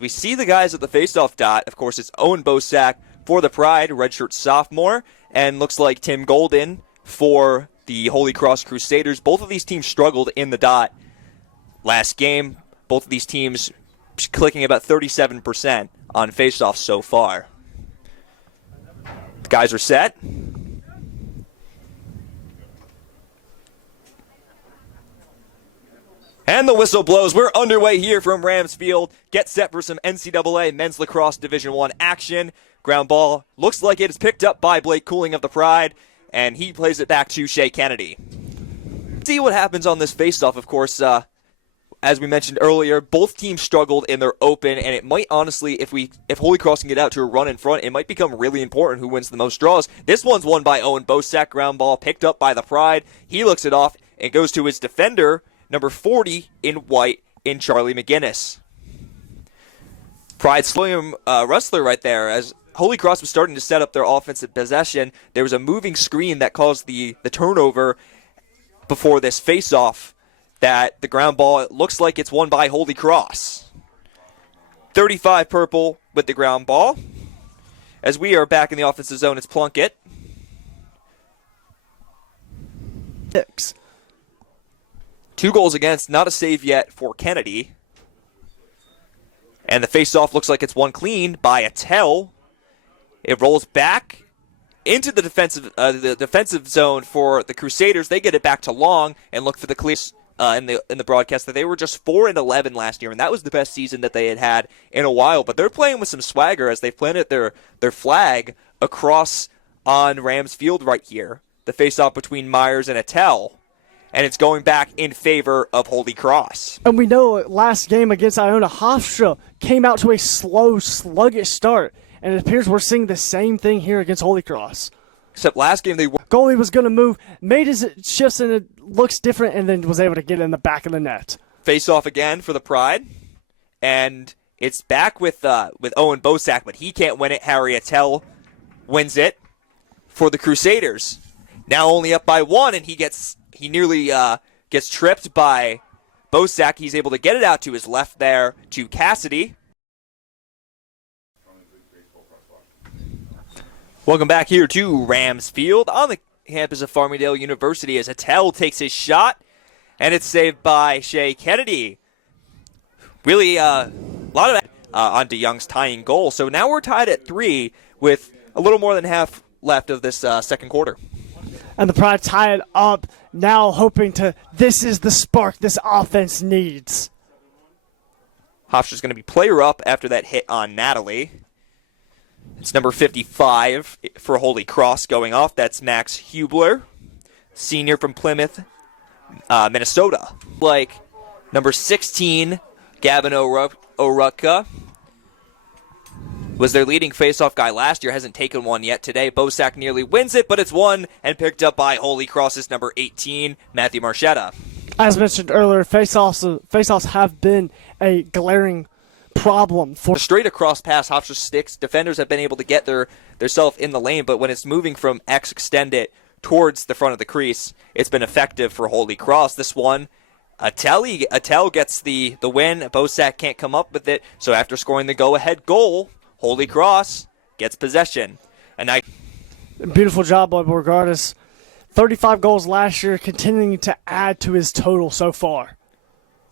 We see the guys at the faceoff dot. Of course, it's Owen Bosak for the Pride, redshirt sophomore, and looks like Tim Golden for the Holy Cross Crusaders. Both of these teams struggled in the dot last game. Both of these teams clicking about 37% on faceoffs so far. The guys are set. And the whistle blows. We're underway here from Rams Field. Get set for some NCAA Men's Lacrosse Division I action. Ground ball looks like it is picked up by Blake Cooling of the Pride, and he plays it back to Shea Kennedy. See what happens on this faceoff, of course. As we mentioned earlier, both teams struggled in their open, and it might honestly, if Holy Cross can get out to a run in front, it might become really important who wins the most draws. This one's won by Owen Bosak, ground ball picked up by the Pride. He looks it off and goes to his defender, number 40 in white, in Charlie McGinnis. Pride's William Rustler right there. As Holy Cross was starting to set up their offensive possession, there was a moving screen that caused the turnover before this face-off. That the ground ball, it looks like it's won by Holy Cross. 35 purple with the ground ball. As we are back in the offensive zone, it's Plunkett. 6. 2 goals against, not a save yet for Kennedy. And the face-off looks like it's won clean by Attell. It rolls back into the defensive zone for the Crusaders. They get it back to Long and look for the clear. In the broadcast that they were just 4-11 last year, and that was the best season that they had in a while. But they're playing with some swagger as they've planted their flag across on Rams Field right here. The face-off between Myers and Attell, and it's going back in favor of Holy Cross. And we know last game against Iona, Hofstra came out to a slow, sluggish start, and it appears we're seeing the same thing here against Holy Cross. Except last game they were. Goalie was going to move, made his shifts, and it looks different, and then was able to get in the back of the net. Face off again for the Pride, and it's back with Owen Bosak, but he can't win it. Harry Attell wins it for the Crusaders. Now only up by 1, and he nearly gets tripped by Bosak. He's able to get it out to his left there to Cassidy. Welcome back here to Rams Field on the campus of Farmingdale University as Attell takes his shot, and it's saved by Shea Kennedy. Really a lot of on DeYoung's tying goal. So now we're tied at 3 with a little more than half left of this second quarter. And the Pride tie it up, now hoping to, this is the spark this offense needs. Hofstra's going to be player up after that hit on Natalie. It's number 55 for Holy Cross going off. That's Max Hubler, senior from Plymouth, Minnesota. Like number 16, Gavin Ouhrabka, was their leading faceoff guy last year. Hasn't taken one yet today. Bosak nearly wins it, but it's won and picked up by Holy Cross's number 18, Matthew Marchetta. As mentioned earlier, faceoffs have been a glaring problem for straight across pass. Hofstra sticks. Defenders have been able to get their self in the lane, but when it's moving from X extended towards the front of the crease, it's been effective for Holy Cross. This one, Attell gets the win. Bosak can't come up with it, so after scoring the go-ahead goal, Holy Cross gets possession. Beautiful job by Borgardis. 35 goals last year, continuing to add to his total so far.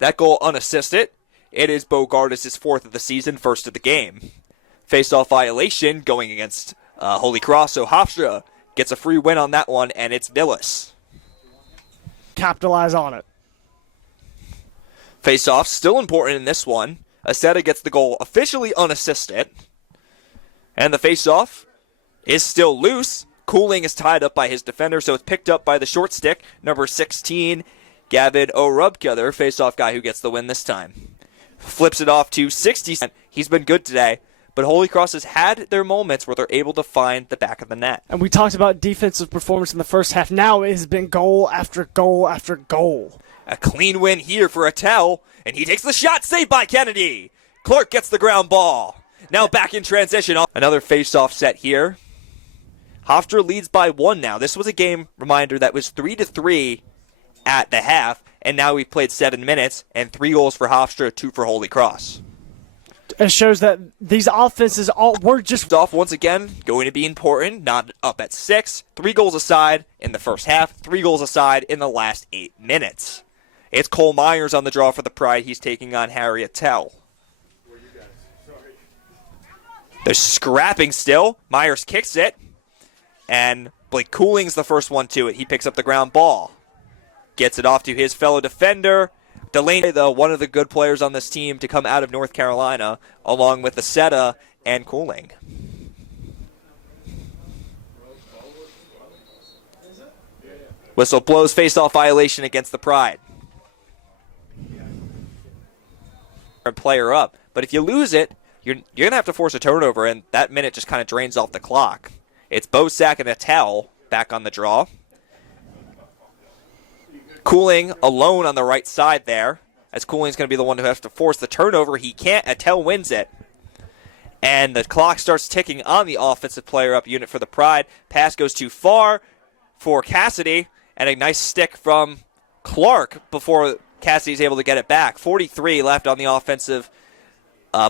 That goal unassisted. It is Bogardus' 4th of the season, 1st of the game. Face-off violation going against Holy Cross, so Hofstra gets a free win on that one, and it's Villas. Capitalize on it. Face-off, still important in this one. Aceta gets the goal officially unassisted. And the face-off is still loose. Cooling is tied up by his defender, so it's picked up by the short stick, number 16, Gavin Ouhrabka, their face-off guy who gets the win this time. Flips it off to 60. He's been good today, but Holy Cross has had their moments where they're able to find the back of the net. And we talked about defensive performance in the first half. Now it has been goal after goal after goal. A clean win here for Attell, and he takes the shot, saved by Kennedy. Clark gets the ground ball. Now back in transition. Another face-off set here. Hofstra leads by 1 now. This was a game, reminder, that was 3-3 at the half, and now we've played 7 minutes, and 3 goals for Hofstra, 2 for Holy Cross. It shows that these offenses were just Off once again, going to be important. Not up at 6. 3 goals aside in the first half. 3 goals aside in the last 8 minutes. It's Cole Myers on the draw for the Pride. He's taking on Harry Attell. They're scrapping still. Myers kicks it. And Blake Cooling's the first one to it. He picks up the ground ball. Gets it off to his fellow defender. Delaney, though, one of the good players on this team to come out of North Carolina, along with Aceta and Cooling. Whistle blows, face-off violation against the Pride. Player up. But if you lose it, you're going to have to force a turnover, and that minute just kind of drains off the clock. It's Bosak and Attell back on the draw. Cooling alone on the right side there, as Cooling's going to be the one who has to force the turnover. He can't. Attell wins it. And the clock starts ticking on the offensive player up unit for the Pride. Pass goes too far for Cassidy, and a nice stick from Clark before Cassidy's able to get it back. 43 left on the offensive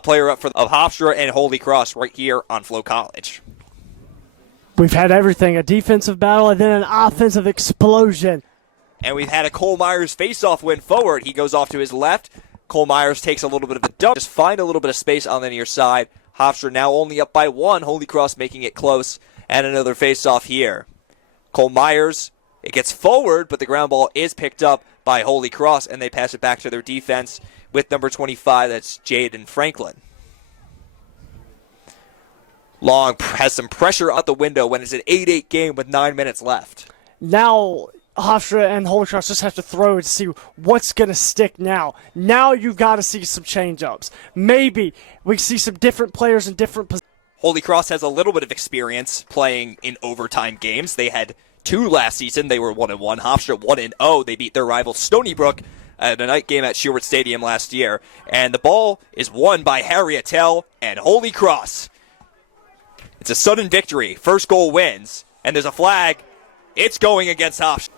player up of Hofstra and Holy Cross right here on Flow College. We've had everything, a defensive battle and then an offensive explosion. And we've had a Cole Myers face-off win forward. He goes off to his left. Cole Myers takes a little bit of a dump. Just find a little bit of space on the near side. Hofstra now only up by 1. Holy Cross making it close. And another face-off here. Cole Myers, it gets forward, but the ground ball is picked up by Holy Cross, and they pass it back to their defense with number 25. That's Jaden Franklin. Long has some pressure out the window when it's an 8-8 game with 9 minutes left. Now Hofstra and Holy Cross just have to throw to see what's going to stick now. Now you've got to see some change-ups. Maybe we see some different players in different positions. Holy Cross has a little bit of experience playing in overtime games. They had 2 last season. They were 1-1. Hofstra 1-0. They beat their rival Stony Brook at a night game at Sherwood Stadium last year. And the ball is won by Harry Attell and Holy Cross. It's a sudden victory. First goal wins. And there's a flag. It's going against Hofstra.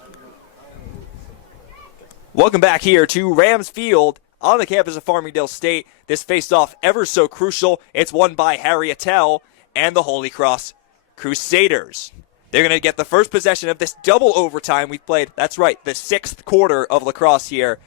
Welcome back here to Rams Field on the campus of Farmingdale State. This face-off ever so crucial. It's won by Harry Attell and the Holy Cross Crusaders. They're going to get the first possession of this double overtime we've played. That's right, the 6th quarter of lacrosse here